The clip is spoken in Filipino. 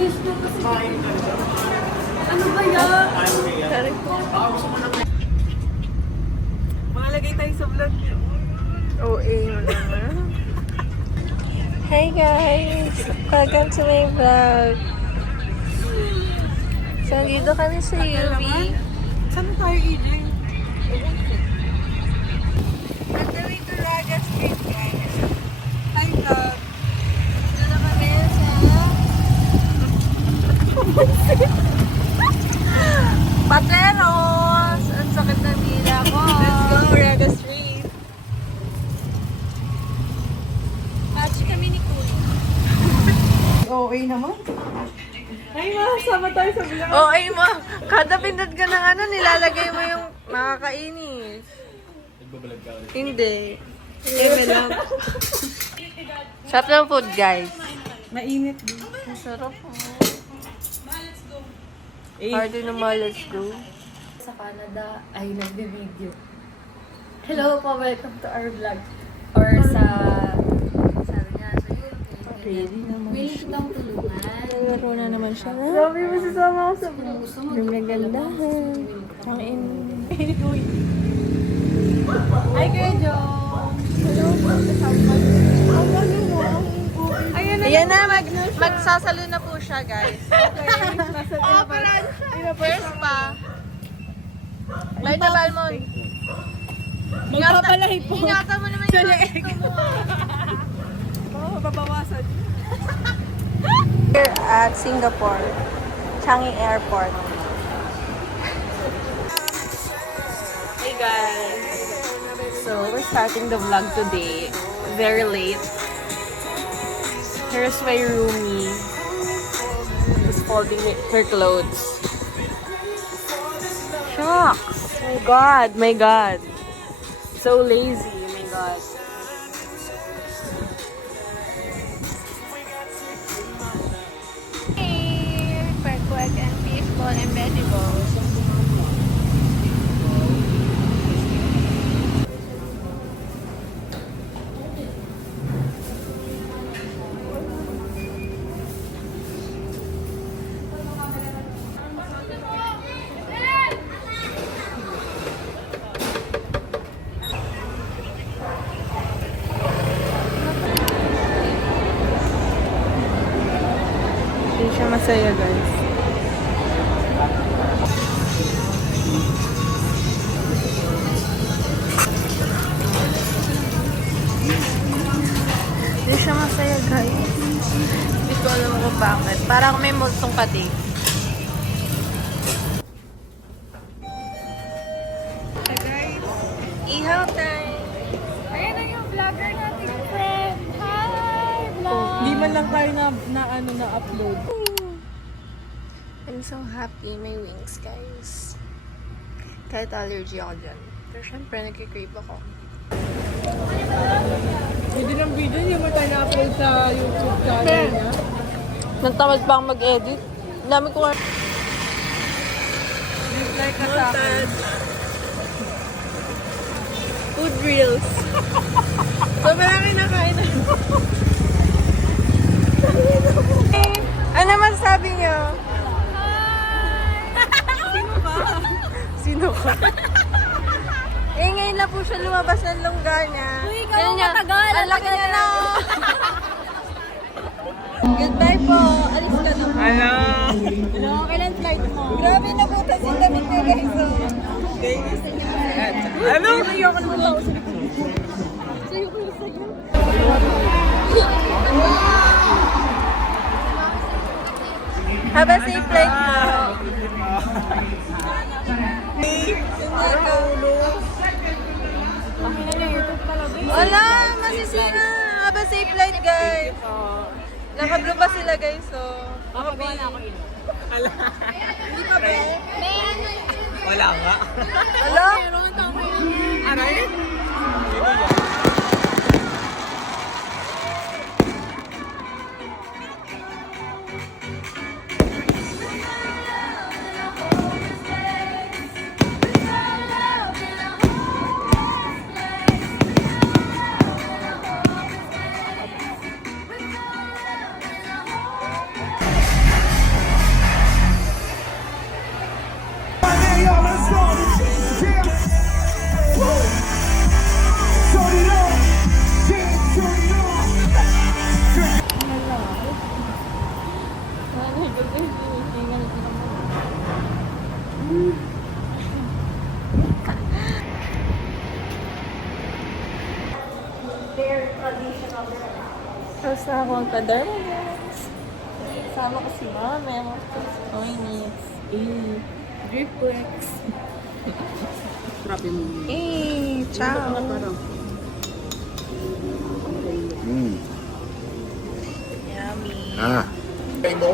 English nyo kasi. Ano ba yan? Sorry po. Makalagay tayo sa vlog. OA mo naman. Hi guys! Welcome to my vlog. So, dito kami sa UV. Saan tayo, EJ? On the way to Raga Street, guys. Hi, vlog. Dito na kami sa... Pateros! Ang sakit ng dila ko. Let's go, Raga Street. Match kami ni Kuya. Okay naman. Ay, ma, sama tayo sa vlog. Oo, ay mo. Kada pindot ka ng ano, nilalagay mo yung nakakainis. Nagbabalag ka ulit. Hindi. Eme lang. Sarap ng food, guys. Mainit. Ang sarap po. Eh, Party naman, let's go. Sa Canada ay nagbe-video. Hello po, welcome to our vlog. Or sa... Sabi niya, sa UK. Ready naman Willing kitang tulungan. Laro na naman siya. Grabe, masasama ako sa vlog. Gusto mo, Ganda-gandahan. Ang in... Ay, Kuya Jong. Ayan na, magsasalo na po siya, guys. First pa. Bye na, Balmond. Magpapalahi po. Ingatan mo naman yung gusto mo. Oo, mababawasan. Here at Singapore, Changi Airport. Hey guys! So, we're starting the vlog today. Very late. Here's my roomie. Just folding her clothes. Shucks! My God! My God! So lazy! My God! Hey! Perkwag and fishball and vegetables. Hindi siya masaya, guys. Hindi siya masaya, guys. Hindi ko alam kung bakit. Parang may multong kati. Hi, guys. Ihaw time! Ayan na yung vlogger natin, friend. Hi, vlog! Hindi man lang tayo na-upload. I'm so happy. May wings, guys. Kahit allergy ako dyan. Pero syempre, nagkikrave ako. Hindi ng video, hindi mo tayo na-upload sa YouTube channel niya. Nagtamad pa akong mag-edit. Ang dami ko nga. Dislike ka sa akin. Food reels. So, marami nakain na. Ano masasabi niyo? Sino ba? Sino ka? Ngayon na po siya lumabas ng lungga niya. Uy, ikaw ang matagal. Ang laki niya na. Goodbye po. Alis ka na. Hello. Hello, kailan flight mo? Grabe na po kasi damit niya, guys. Ano? Ayoko naman ako sa likod. Sa'yo ko yung sa'yo. Have a safe flight po. Wala, masisira. Have a safe flight, guys. Naka-blue pa sila, guys. So, Nakagawa na ako ilo. hindi pa ba? Wala nga. Wala? Meron, tama yun. Aray? Sino yan? Tapos na ako ang kadermas. Sama ko si Mama. Oy, miss. Driplex. Trape mo. Ciao. Mm. Yummy. Ah. Kay mo,